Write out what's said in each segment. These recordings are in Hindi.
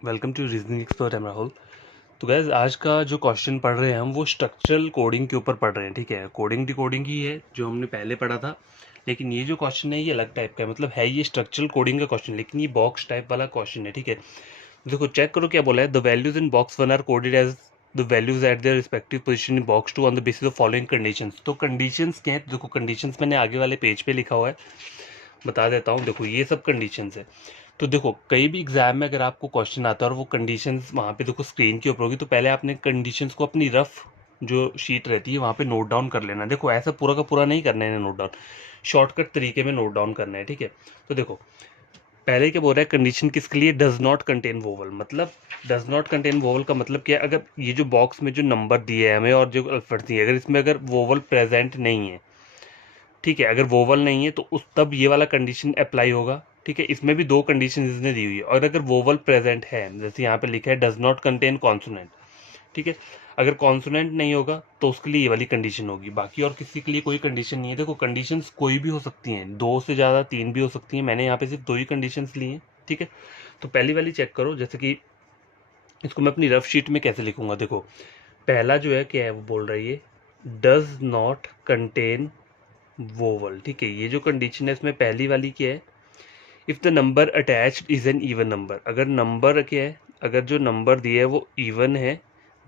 Welcome to reasoning expert. I'm Rahul. तो गैस आज का जो क्वेश्चन पढ़ रहे हैं हम वो स्ट्रक्चरल कोडिंग के ऊपर पढ़ रहे हैं। ठीक है, कोडिंग डिकोडिंग ही है जो हमने पहले पढ़ा था, लेकिन ये जो क्वेश्चन है ये अलग टाइप का है। मतलब है ये स्ट्रक्चरल कोडिंग का क्वेश्चन, लेकिन ये बॉक्स टाइप वाला क्वेश्चन है। ठीक है, देखो चेक करो क्या बोला है। The values in box 1 are coded as the values at their respective position in box 2 on the basis of following conditions. तो कंडीशंस क्या है? देखो कंडीशंस मैंने आगे वाले पेज पे लिखा हुआ है, बता देता हूँ। देखो ये सब कंडीशंस है। तो देखो कई भी एग्जाम में अगर आपको क्वेश्चन आता है और वो कंडीशंस वहाँ पे देखो स्क्रीन के ऊपर होगी, तो पहले आपने कंडीशंस को अपनी रफ जो शीट रहती है वहाँ पे नोट डाउन कर लेना। देखो ऐसा पूरा का पूरा नहीं करना है नोट डाउन, शॉर्टकट तरीके में नोट डाउन करना है। ठीक है, तो देखो पहले क्या बोल रहा है, कंडीशन किसके लिए? Does not contain vowel. मतलब डज नॉट कंटेन वोवल का मतलब क्या है? अगर ये जो बॉक्स में जो नंबर दिए हैं हमें और जो अल्फाबेट दिए, अगर इसमें अगर वोवल प्रेजेंट नहीं है, ठीक है, अगर वोवल नहीं है तो उस तब ये वाला कंडीशन अप्लाई होगा। ठीक है, इसमें भी दो कंडीशन इसने दी हुई है। और अगर वोवल प्रेजेंट है, जैसे यहाँ पे लिखा है डज नॉट कंटेन कॉन्सोनेंट, ठीक है, अगर कॉन्सोनेंट नहीं होगा तो उसके लिए ये वाली कंडीशन होगी। बाकी और किसी के लिए कोई कंडीशन नहीं है। देखो कंडीशंस कोई भी हो सकती हैं, दो से ज़्यादा तीन भी हो सकती हैं। मैंने यहाँ पे सिर्फ दो ही कंडीशंस ली हैं। ठीक है, तो पहली वाली चेक करो। जैसे कि इसको मैं अपनी रफ शीट में कैसे लिखूंगा, देखो पहला जो है क्या है, वो बोल रही है डज नॉट कंटेन वोवल। ठीक है, ये जो कंडीशन है इसमें पहली वाली क्या है? If the number attached is an even number. अगर नंबर क्या है, अगर जो नंबर दिया है वो इवन है,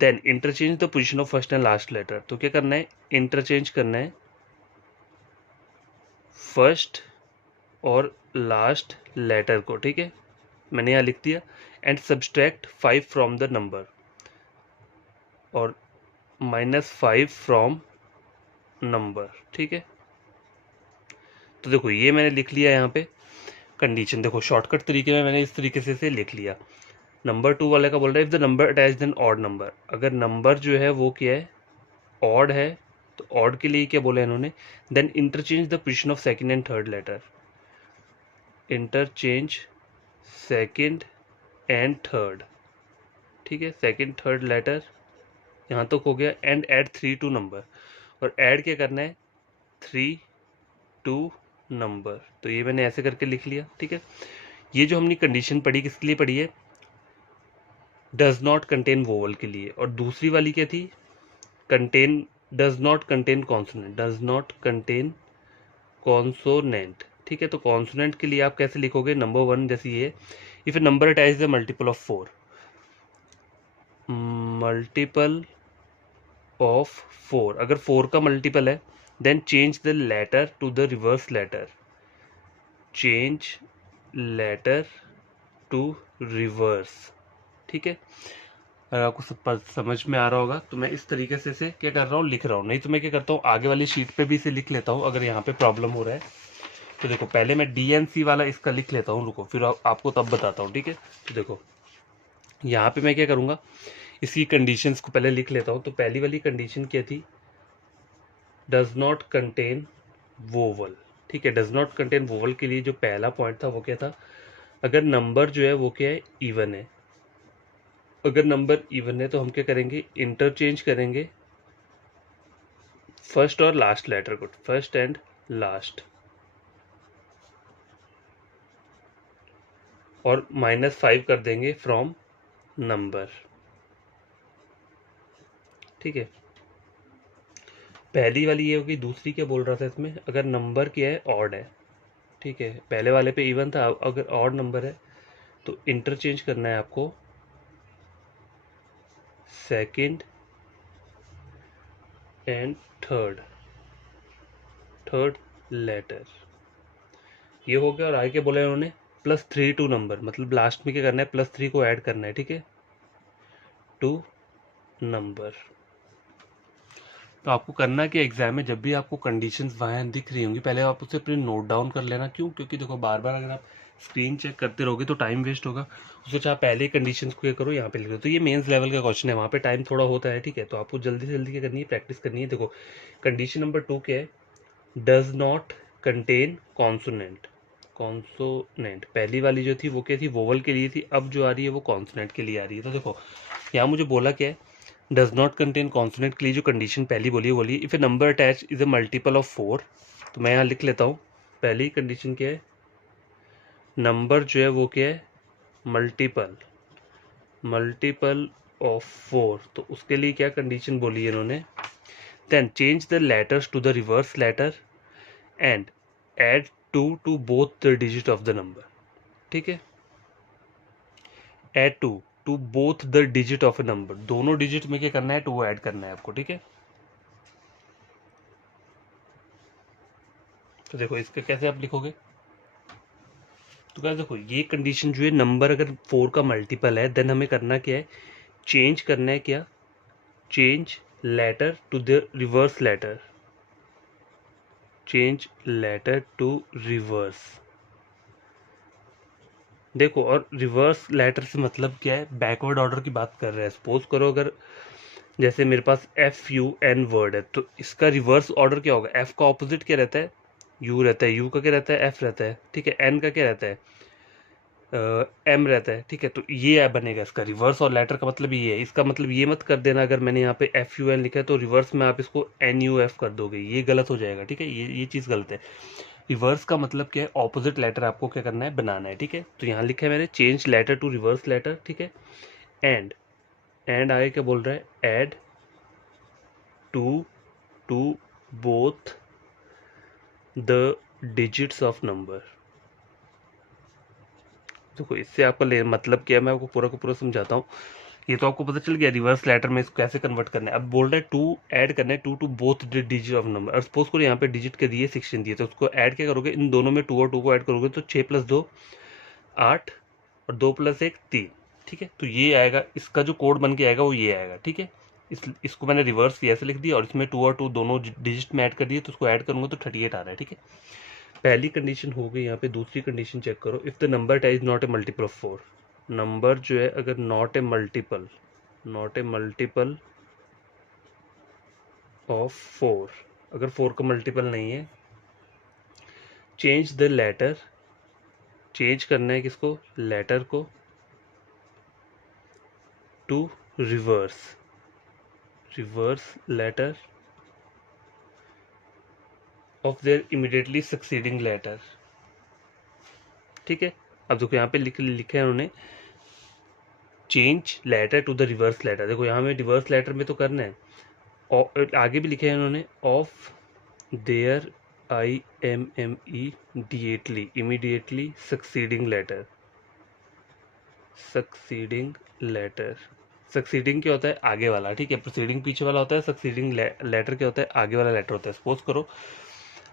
then interchange the position of first and last letter. तो क्या करना है? इंटरचेंज करना है फर्स्ट और लास्ट लेटर को। ठीक है, मैंने यहाँ लिख दिया। And subtract 5 from the number, और -5 फ्रॉम नंबर। ठीक है, तो देखो ये मैंने लिख लिया यहाँ पे कंडीशन। देखो शॉर्टकट तरीके में मैंने इस तरीके से लिख लिया। नंबर 2 वाले का बोल रहा है if the number attached an odd number. अगर नंबर जो है वो क्या है? ऑड है, तो ऑड के लिए क्या बोला इन्होंने? Then interchange the position of second and third letter. Interchange second and third. ठीक है, सेकंड थर्ड लेटर यहाँ तक हो गया। एंड ऐड 3 टू नंबर, और ऐड क्या करना है? 3 टू नंबर। तो ये मैंने ऐसे करके लिख लिया। ठीक है, ये जो हमने कंडीशन पढ़ी किसके लिए पढ़ी है? डज नॉट कंटेन वोवल के लिए। और दूसरी वाली क्या थी? Contain, does not contain consonant, does not contain consonant. ठीक है, तो कॉन्सोनेंट के लिए आप कैसे लिखोगे? नंबर 1 जैसे ये, if a number attach the multiple of 4, multiple of 4, अगर 4 का मल्टीपल है, then change the letter to the reverse letter. Change letter to reverse. ठीक है, अगर आपको समझ में आ रहा होगा तो मैं इस तरीके से क्या कर रहा हूँ, लिख रहा हूँ। नहीं तो मैं क्या करता हूँ, आगे वाली शीट पे भी इसे लिख लेता हूँ अगर यहाँ पे प्रॉब्लम हो रहा है। तो देखो पहले मैं DNC वाला इसका लिख लेता हूँ, रुको फिर आपको तब बताता हूँ। ठीक है, तो देखो यहाँ पे मैं क्या करूँगा, इसकी कंडीशंस को पहले लिख लेता हूँ। तो पहली वाली कंडीशन क्या थी? Does not contain vowel. ठीक है, डज नॉट कंटेन वोवल के लिए जो पहला पॉइंट था वो क्या था? अगर नंबर जो है वो क्या है? इवन है। अगर नंबर इवन है तो हम क्या करेंगे? इंटरचेंज करेंगे फर्स्ट और लास्ट लेटर को, फर्स्ट एंड लास्ट, और -5 कर देंगे फ्रॉम नंबर। ठीक है, पहली वाली ये होगी। दूसरी क्या बोल रहा था इसमें? अगर नंबर क्या है? ऑड है। ठीक है, पहले वाले पे इवन था, अगर ऑड नंबर है तो इंटरचेंज करना है आपको second and third, third letter. ये हो गया। और आगे क्या बोला इन्होंने? +3 टू नंबर, मतलब लास्ट में क्या करना है? +3 को ऐड करना है। ठीक है, टू नंबर। तो आपको करना कि एग्जाम में जब भी आपको कंडीशंस वहाँ दिख रही होंगी, पहले आप उसे अपने नोट डाउन कर लेना। क्यों? क्योंकि देखो बार बार अगर आप स्क्रीन चेक करते रहोगे तो टाइम वेस्ट होगा। उससे चाहे पहले ही कंडीशंस को क्या करो, यहाँ पे लिख दो। तो ये मेंस लेवल का क्वेश्चन है, वहाँ पे टाइम थोड़ा होता है। ठीक है, तो आपको जल्दी से जल्दी क्या करनी है? प्रैक्टिस करनी है। देखो कंडीशन नंबर 2 क्या है? Does not contain consonant. Consonant पहली वाली जो थी वो क्या थी? वोवल के लिए थी। अब जो आ रही है वो कॉन्सोनेंट के लिए आ रही है। तो देखो यहाँ मुझे बोला क्या है? डज नॉट कंटेन कॉन्सोनेंट के लिए जो कंडीशन पहली बोली है, बोली if a number attach is a multiple of 4। तो मैं यहाँ लिख लेता हूँ। पहली कंडीशन क्या है? नंबर जो है वो क्या है? मल्टीपल मल्टीपल ऑफ 4, तो उसके लिए क्या कंडीशन बोली है इन्होंने, then change the letters to the reverse letter and add 2 to both the digit of the number. ठीक है, add 2 to both the digit of a number, दोनों डिजिट में क्या करना है, 2 ऐड करना है आपको। ठीक है, तो देखो इसके कैसे आप लिखोगे, तो क्या देखो ये कंडीशन जो है, नंबर अगर 4 का मल्टीपल है देन हमें करना क्या है, चेंज करना है क्या, change letter to the reverse letter, change letter to reverse. देखो, और रिवर्स लेटर से मतलब क्या है, बैकवर्ड ऑर्डर की बात कर रहे हैं। सपोज करो अगर जैसे मेरे पास FUN वर्ड है, तो इसका रिवर्स ऑर्डर क्या होगा, F का ऑपोजिट क्या रहता है, U रहता है, U का क्या रहता है, F रहता है। ठीक है, N का क्या रहता है, M रहता है। ठीक है, तो ये बनेगा इसका रिवर्स, और लेटर का मतलब ये है। इसका मतलब ये मत कर देना अगर मैंने यहाँ पे FUN लिखा है तो रिवर्स में आप इसको NUF कर दोगे, ये गलत हो जाएगा। ठीक है, ये चीज़ गलत है। रिवर्स का मतलब क्या है, ऑपोजिट लेटर आपको क्या करना है, बनाना है। ठीक है, तो यहाँ लिखा है मैंने change letter to reverse letter. ठीक है, एंड आगे क्या बोल रहा है, add 2 to both the digits of number. देखो इससे आपका मतलब क्या है, मैं आपको पूरा का पूरा समझाता हूँ। ये तो आपको पता चल गया रिवर्स लेटर में इसको कैसे कन्वर्ट करना है। अब बोल रहा है 2 ऐड करना है, 2 to both the digit of number. और सपोज करो यहाँ पे डिजिट के दिए 16 दिए, तो उसको ऐड क्या करोगे, इन दोनों में 2 और 2 को ऐड करोगे तो 6 + 2 8 और 2 + 1 3। ठीक है, तो ये आएगा, इसका जो कोड बन के आएगा वो ये आएगा। ठीक है, इसको मैंने रिवर्स ऐसे लिख दिया और इसमें 2 और 2 दोनों डिजिट में ऐड कर दिए, तो उसको ऐड करूंगा तो 38 आ रहा है। ठीक है, पहली कंडीशन हो गई। यहाँ पे दूसरी कंडीशन चेक करो, if the number is not a multiple of 4। Number जो है अगर नॉट ए मल्टीपल ऑफ 4, अगर 4 का मल्टीपल नहीं है, चेंज द लेटर, चेंज करना है किसको, लेटर को, to reverse letter of their immediately succeeding letter. ठीक है, अब देखो यहाँ पे लिखे हैं उन्होंने change letter to the reverse letter. देखो यहाँ में रिवर्स लेटर में तो करना है, और आगे भी लिखे हैं उन्होंने of their immediately succeeding letter. Succeeding क्या होता है, आगे वाला। ठीक है, प्रोसीडिंग पीछे वाला होता है, सक्सीडिंग लेटर क्या होता है, आगे वाला लेटर होता है। सपोज करो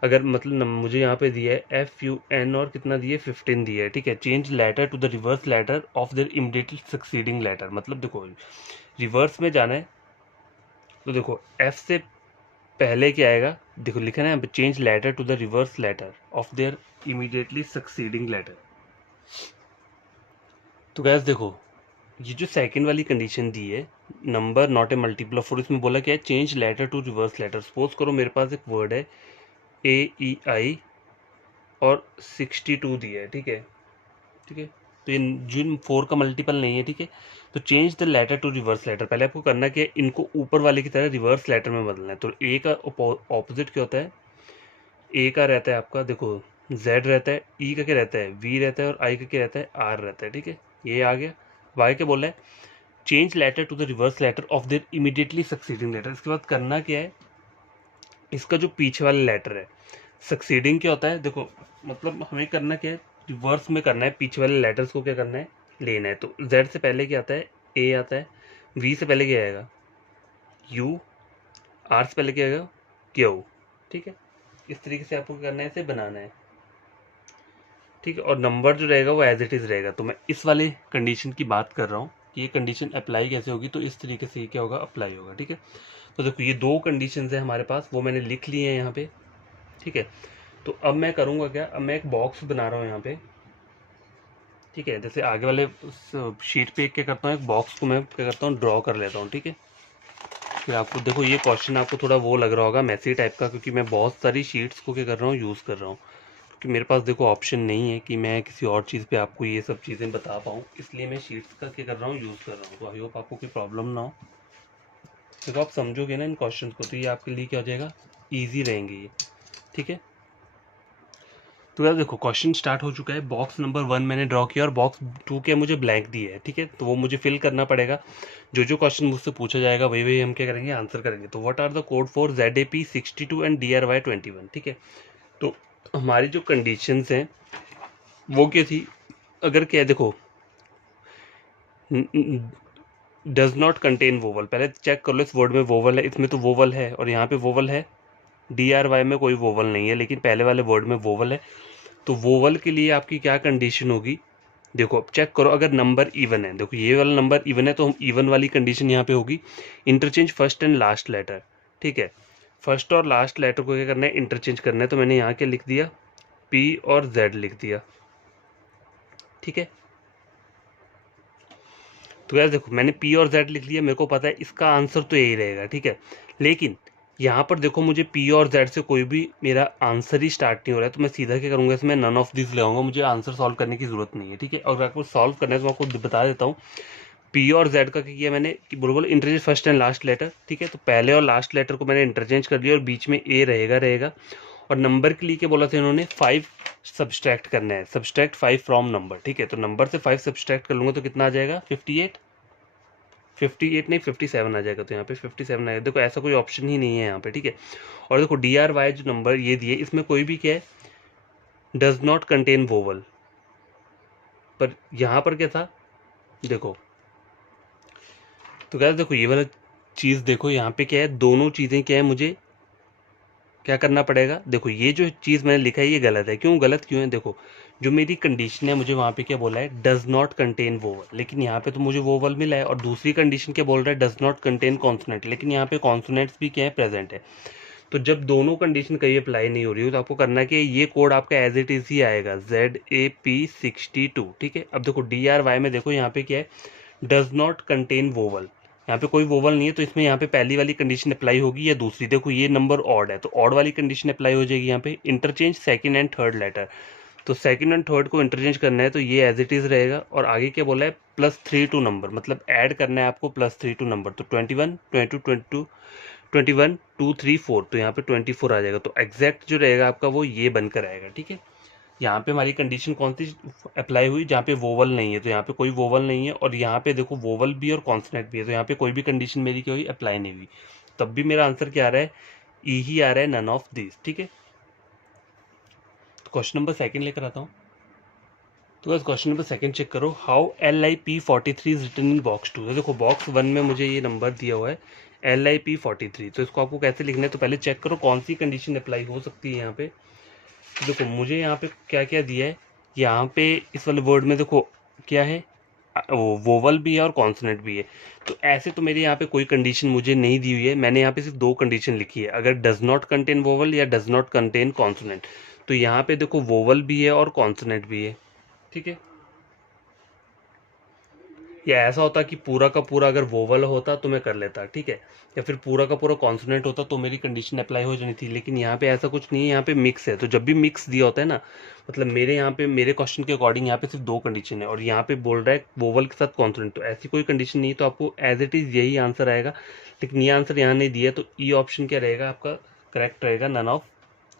अगर मतलब मुझे यहाँ पे दिया है FUN और कितना दिया है, 15 दिया है। ठीक है, change letter to the reverse letter of their immediately succeeding letter. मतलब देखो रिवर्स में जाना है, तो देखो F से पहले क्या आएगा, देखो लिखा है ना, change letter to the reverse letter of their immediately succeeding letter. तो गैस देखो ये जो सेकंड वाली कंडीशन दी है, number not a multiple of 4, इसमें बोला क्या है, change letter to reverse letter. Suppose करो मेरे पास एक वर्ड है AEI और 62 दिया है। ठीक है, तो इन जिन 4 का मल्टीपल नहीं है। ठीक है, तो change the letter to reverse letter, पहले आपको करना क्या है, इनको ऊपर वाले की तरह रिवर्स लेटर में बदलना है। तो ए का ऑपोजिट क्या होता है, ए का रहता है आपका, देखो Z रहता है, E का क्या रहता है, V रहता है, और I का क्या रहता है, R रहता है। ठीक है, ये आ गया। Y क्या बोल रहा है, change letter to the reverse letter of their immediately succeeding letter. इसके बाद करना क्या है, इसका जो पीछे वाला लेटर है, सक्सीडिंग क्या होता है, देखो मतलब हमें करना क्या है, रिवर्स में करना है, पीछे वाले लेटर्स को क्या करना है, लेना है। तो Z से पहले क्या आता है, A आता है, V से पहले क्या आएगा, U, R से पहले क्या आएगा, Q। ठीक है, इस तरीके से आपको क्या करना है, इसे बनाना है। ठीक है, और नंबर जो रहेगा वो एज इट इज़ रहेगा। तो मैं इस वाले कंडीशन की बात कर रहा हूँ कि ये कंडीशन अप्लाई कैसे होगी, तो इस तरीके से ये क्या होगा, अप्लाई होगा। ठीक है, तो देखो ये 2 कंडीशन है हमारे पास, वो मैंने लिख ली है यहाँ पे। ठीक है, तो अब मैं करूँगा क्या, अब मैं एक बॉक्स बना रहा हूँ यहाँ पे। ठीक है, जैसे आगे वाले शीट पे क्या करता हूँ, एक बॉक्स को मैं क्या करता हूँ, ड्रॉ कर लेता हूँ। ठीक है, फिर आपको देखो ये क्वेश्चन आपको थोड़ा वो लग रहा होगा, मैसी टाइप का, क्योंकि मैं बहुत सारी शीट्स को क्या कर रहा हूँ, यूज़ कर रहा हूँ। क्योंकि मेरे पास देखो ऑप्शन नहीं है कि मैं किसी और चीज़ पे आपको ये सब चीज़ें बता पाऊँ, इसलिए मैं शीट्स का क्या कर रहा हूँ, यूज़ कर रहा हूँ। तो आई होप आपको कोई प्रॉब्लम ना हो। देखो आप समझोगे ना इन क्वेश्चन को, तो ये आपके लिए क्या हो जाएगा, ईजी रहेंगे ये। ठीक है, तो यार देखो क्वेश्चन स्टार्ट हो चुका है। बॉक्स नंबर 1 मैंने ड्रॉ किया और बॉक्स 2 के मुझे ब्लैंक दिए है, ठीक है। तो वो मुझे फिल करना पड़ेगा। जो जो क्वेश्चन मुझसे पूछा जाएगा वही वही हम क्या करेंगे, आंसर करेंगे। तो what are the code for ZAP62 and DRY21, ठीक है। तो हमारी जो कंडीशंस हैं वो क्या थी, अगर क्या है देखो, डज नॉट कंटेन वोवल, पहले चेक कर लो इस वर्ड में वोवल है, इसमें तो वोवल है और यहाँ पे वोवल है। DRY में कोई वोवल नहीं है, लेकिन पहले वाले वर्ड में वोवल है। तो वोवल के लिए आपकी क्या कंडीशन होगी, देखो अब चेक करो। अगर नंबर इवन है, देखो ये वाला नंबर इवन है, तो हम इवन वाली कंडीशन यहाँ पे होगी, interchange first and last letter, ठीक है। फर्स्ट और लास्ट लेटर को क्या करना है, इंटरचेंज करना है। तो मैंने यहाँ क्या लिख दिया, P और Z लिख दिया, ठीक है। तो यार देखो मैंने P और Z लिख लिया, मेरे को पता है इसका आंसर तो यही रहेगा, ठीक है। लेकिन यहाँ पर देखो मुझे P और Z से कोई भी मेरा आंसर ही स्टार्ट नहीं हो रहा है, तो मैं सीधा क्या करूँगा, इसमें नन ऑफ दिस लगाऊंगा, मुझे आंसर सॉल्व करने की जरूरत नहीं है, ठीक है। और अगर आपको सॉल्व करना है तो मैं आपको बता देता हूँ। P और Z का क्या किया मैंने कि बोलो interchange first and last letter, ठीक है। तो पहले और लास्ट लेटर को मैंने इंटरचेंज कर लिया और बीच में A रहेगा। और नंबर के लिए क्या बोला था इन्होंने, 5 सब्सट्रैक्ट करना है, सब्सट्रैक्ट 5 फ्रॉम नंबर, ठीक है। तो नंबर से 5 सब्सट्रैक्ट कर लूँगा तो कितना आ जाएगा, 58 नहीं 57 आ जाएगा। तो यहाँ पे 57 आएगा। देखो ऐसा कोई ऑप्शन ही नहीं है यहाँ पे, ठीक है। और देखो DRY जो नंबर ये दिए, इसमें कोई भी क्या है, डज नॉट कंटेन वोवल, पर यहाँ पर क्या था देखो। तो क्या देखो ये वाला चीज़ देखो, यहाँ पे क्या है, दोनों चीज़ें क्या है, मुझे क्या करना पड़ेगा। देखो ये जो चीज़ मैंने लिखा है ये गलत है, क्यों गलत क्यों है, देखो जो मेरी कंडीशन है मुझे वहाँ पे क्या बोला है, डज नॉट कंटेन वोवल, लेकिन यहाँ पे तो मुझे वोवल मिला है। और दूसरी कंडीशन क्या बोल रहा है, डज नॉट कंटेन कॉन्सोनेंट, लेकिन यहाँ पे कॉन्सोनेंट्स भी क्या है, प्रेजेंट है। तो जब दोनों कंडीशन कहीं अप्लाई नहीं हो रही हो तो आपको करना कि ये कोड आपका एज इट इज ही आएगा, ZAP62, ठीक है। अब देखो DRY में देखो यहाँ पे क्या है, डज नॉट कंटेन वोवल, यहाँ पे कोई वोवल नहीं है, तो इसमें यहाँ पे पहली वाली कंडीशन अप्लाई होगी या दूसरी। देखो ये नंबर ऑड है तो ऑड वाली कंडीशन अप्लाई हो जाएगी यहाँ पे, interchange second and third letter. तो सेकंड एंड थर्ड को इंटरचेंज करना है तो ये एज इट इज रहेगा। और आगे क्या बोला है, +3 टू नंबर, मतलब ऐड करना है आपको +3 टू नंबर। तो 21 22 22 21 2 3 4, तो यहाँ पे 24 आ जाएगा। तो एग्जैक्ट जो रहेगा आपका वो ये बनकर आएगा, ठीक है। यहाँ पे हमारी कंडीशन कौन सी अप्लाई हुई, जहाँ पे वोवल नहीं है, तो यहाँ पे कोई वोवल नहीं है। और यहाँ पे देखो वोवल भी और कॉन्सोनेंट भी है, तो यहाँ पे कोई भी कंडीशन मेरी क्या हुई, अप्लाई नहीं हुई। तब भी मेरा आंसर क्या आ रहा है, ई ही आ रहा है, नन ऑफ दिस, ठीक है। तो क्वेश्चन नंबर सेकंड लेकर आता हूँ। तो बस क्वेश्चन नंबर सेकंड चेक करो, how LIP43 is written in box 2। तो देखो बॉक्स 1 में मुझे ये नंबर दिया हुआ है LIP43, तो इसको आपको कैसे लिखना है, तो पहले चेक करो कौन सी कंडीशन अप्लाई हो सकती है यहाँ पे। तो देखो मुझे यहाँ पे क्या क्या दिया है, यहाँ पे इस वाले वर्ड में देखो क्या है, वोवल भी है और कॉन्सोनेंट भी है। तो ऐसे तो मेरे यहाँ पे कोई कंडीशन मुझे नहीं दी हुई है, मैंने यहाँ पे सिर्फ 2 कंडीशन लिखी है, अगर डज नॉट कंटेन वोवल या डज नॉट कंटेन कॉन्सोनेंट। तो यहाँ पे देखो वोवल भी है और कॉन्सोनेंट भी है, ठीक है। या ऐसा होता कि पूरा का पूरा अगर वोवल होता तो मैं कर लेता, ठीक है, या फिर पूरा का पूरा कॉन्सोनेंट होता तो मेरी कंडीशन अप्लाई हो जानी थी। लेकिन यहाँ पे ऐसा कुछ नहीं है, यहाँ पे मिक्स है। तो जब भी मिक्स दिया होता है ना, मतलब मेरे यहाँ पे मेरे क्वेश्चन के अकॉर्डिंग यहाँ पे सिर्फ 2 कंडीशन है और यहाँ पे बोल रहा है वोवल के साथ कॉन्सोनेंट, तो ऐसी कोई कंडीशन नहीं है। तो आपको एज इट इज़ यही आंसर आएगा, लेकिन ये आंसर यहाँ नहीं दिया, तो ई ऑप्शन क्या रहेगा आपका, करेक्ट रहेगा, नन ऑफ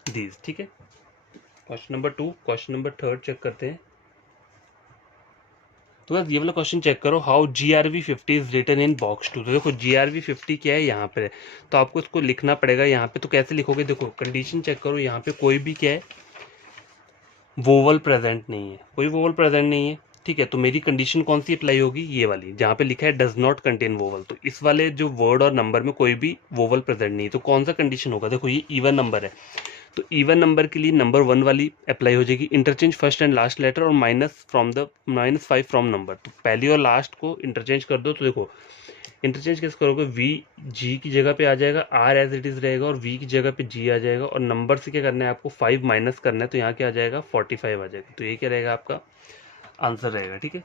दीज, ठीक है। Question number 2, question number 3 check करते हैं। तो बस ये वाला क्वेश्चन चेक करो, how GRV50 is written in box 2। तो देखो GRV50 क्या है यहाँ पे, तो आपको इसको लिखना पड़ेगा यहाँ पे। तो कैसे लिखोगे, देखो कंडीशन चेक करो, यहाँ पे कोई भी क्या है, वोवल प्रेजेंट नहीं है, कोई वोवल प्रेजेंट नहीं है, ठीक है। तो मेरी कंडीशन कौन सी अप्लाई होगी, ये वाली जहाँ पे लिखा है डज नॉट कंटेन वोवल। तो इस वाले जो वर्ड और नंबर में कोई भी वोवल प्रेजेंट नहीं है, तो कौन सा कंडीशन होगा, देखो ये इवन नंबर है, तो इवन नंबर के लिए नंबर 1 वाली अप्लाई हो जाएगी, interchange first and last letter और -5 फ्रॉम नंबर। तो पहली और लास्ट को इंटरचेंज कर दो। तो देखो इंटरचेंज कैसे करोगे, VG की जगह पे आ जाएगा, R एज इट इज रहेगा और V की जगह पे G आ जाएगा, और नंबर से क्या करना है आपको, 5 माइनस करना है, तो यहाँ क्या आ जाएगा, 45 आ जाएगा। तो ये क्या रहेगा आपका आंसर रहेगा, ठीक है,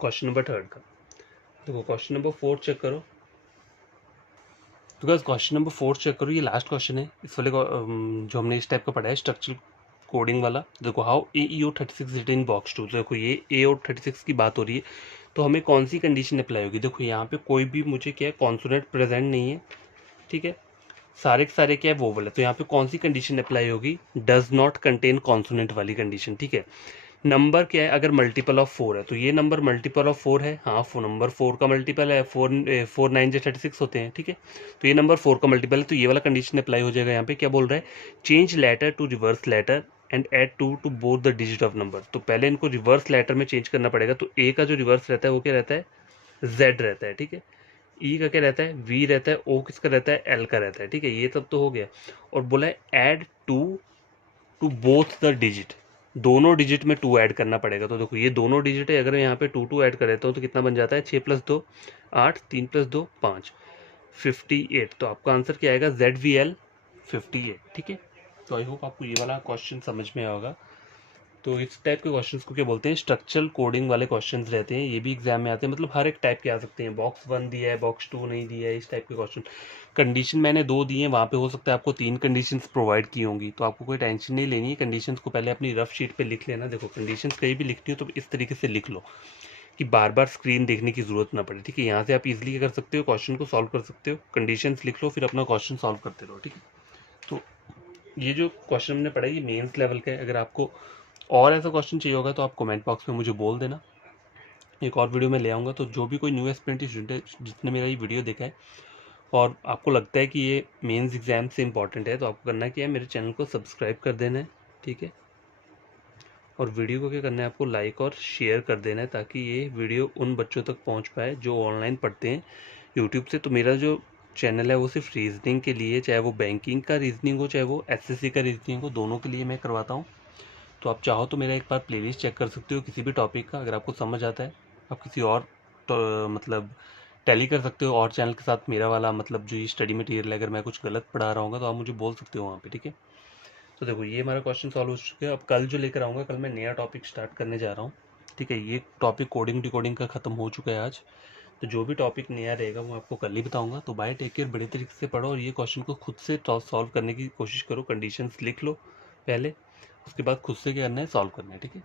क्वेश्चन नंबर 3 का। देखो क्वेश्चन नंबर 4 चेक करो। तो गाइस क्वेश्चन नंबर 4 चेक करो, ये लास्ट क्वेश्चन है इस वाले जो हमने इस टाइप का पढ़ा है, स्ट्रक्चरल कोडिंग वाला। देखो how AEO36 written in box 2। तो देखो ये AEO36 की बात हो रही है, तो हमें कौन सी कंडीशन अप्लाई होगी, देखो यहाँ पे कोई भी मुझे क्या है, कॉन्सोनेंट प्रेजेंट नहीं है, ठीक है। सारे के सारे क्या है, वोवल है। तो यहाँ पे कौन सी कंडीशन अप्लाई होगी, डज नॉट कंटेन कॉन्सोनेंट वाली कंडीशन, ठीक है। नंबर क्या है, अगर मल्टीपल ऑफ 4 है तो ये नंबर मल्टीपल ऑफ 4 है, हाँ नंबर 4 का मल्टीपल है, 4 9 जो 36 होते हैं, ठीक है। तो ये नंबर 4 का मल्टीपल है, तो ये वाला कंडीशन अप्लाई हो जाएगा। यहाँ पे क्या बोल रहा है, change letter to reverse letter and add 2 to both the digit of number. तो पहले इनको रिवर्स लेटर में चेंज करना पड़ेगा। तो ए का जो रिवर्स रहता है वो क्या रहता है, जेड रहता है, ठीक है। ई का क्या रहता है, वी रहता है। ओ किसका रहता है, एल का रहता है, ठीक है। ये सब तो हो गया। और बोला है add 2 to both the digit, दोनों डिजिट में 2 ऐड करना पड़ेगा। तो देखो ये दोनों डिजिट है, अगर यहाँ पे 2 ऐड कर देता हूँ तो कितना बन जाता है, 6 + 2 8, 3 + 2 5, 58। तो आपका आंसर क्या आएगा, ZVL 58, ठीक है। तो आई होप आपको ये वाला क्वेश्चन समझ में आएगा। तो इस टाइप के क्वेश्चंस को क्या बोलते हैं, स्ट्रक्चरल कोडिंग वाले क्वेश्चंस रहते हैं। ये भी एग्जाम में आते हैं, मतलब हर एक टाइप के आ सकते हैं। बॉक्स 1 दिया है, बॉक्स 2 नहीं दिया है, इस टाइप के क्वेश्चन। कंडीशन मैंने 2 दी हैं, वहाँ पे हो सकता है आपको 3 कंडीशंस प्रोवाइड की होंगी, तो आपको कोई टेंशन नहीं लेनी है। कंडीशंस को पहले अपनी रफ शीट पे लिख लेना। देखो कंडीशंस कहीं भी लिखनी हो तो इस तरीके से लिख लो कि बार बार स्क्रीन देखने की जरूरत ना पड़े, ठीक है। यहाँ से आप इजीली क्या कर सकते हो, क्वेश्चन को सॉल्व कर सकते हो। कंडीशंस लिख लो, फिर अपना क्वेश्चन सॉल्व करते रहो, ठीक है। तो ये जो क्वेश्चन हमने पढ़ा ये मेंस लेवल का है। अगर आपको और ऐसा क्वेश्चन चाहिए होगा तो आप कमेंट बॉक्स में मुझे बोल देना, एक और वीडियो में ले आऊँगा। तो जो भी कोई न्यू एस्पिरेंट स्टूडेंट है जिसने मेरा ये वीडियो देखा है और आपको लगता है कि ये मेंस एग्जाम से इंपॉर्टेंट है, तो आपको करना क्या है, मेरे चैनल को सब्सक्राइब कर देना है, ठीक है। और वीडियो को क्या करना है, आपको लाइक और शेयर कर देना है, ताकि ये वीडियो उन बच्चों तक पहुंच पाए जो ऑनलाइन पढ़ते हैं यूट्यूब से। तो मेरा जो चैनल है वो सिर्फ रीजनिंग के लिए, चाहे वो बैंकिंग का रीजनिंग हो, चाहे वो एसएससी का रीजनिंग हो, दोनों के लिए मैं करवाता हूँ। तो आप चाहो तो मेरा एक बार प्लेलिस्ट चेक कर सकते हो किसी भी टॉपिक का। अगर आपको समझ आता है आप किसी और तो, मतलब टैली कर सकते हो और चैनल के साथ। मेरा वाला मतलब जो ये स्टडी मटेरियल है, अगर मैं कुछ गलत पढ़ा रहा हूँ तो आप मुझे बोल सकते हो वहाँ पे, ठीक है। तो देखो ये हमारा क्वेश्चन सॉल्व हो चुका है। अब कल जो लेकर आऊँगा, कल मैं नया टॉपिक स्टार्ट करने जा रहा हूँ, ठीक है। ये टॉपिक कोडिंग डिकोडिंग का ख़त्म हो चुका है आज। तो जो भी टॉपिक नया रहेगा वो आपको कल ही बताऊंगा। तो बाय टेक केयर, बड़े तरीके से पढ़ो और ये क्वेश्चन को खुद से सॉल्व करने की कोशिश करो। कंडीशंस लिख लो पहले, उसके बाद खुद से क्या करना है, सॉल्व करना है, ठीक है।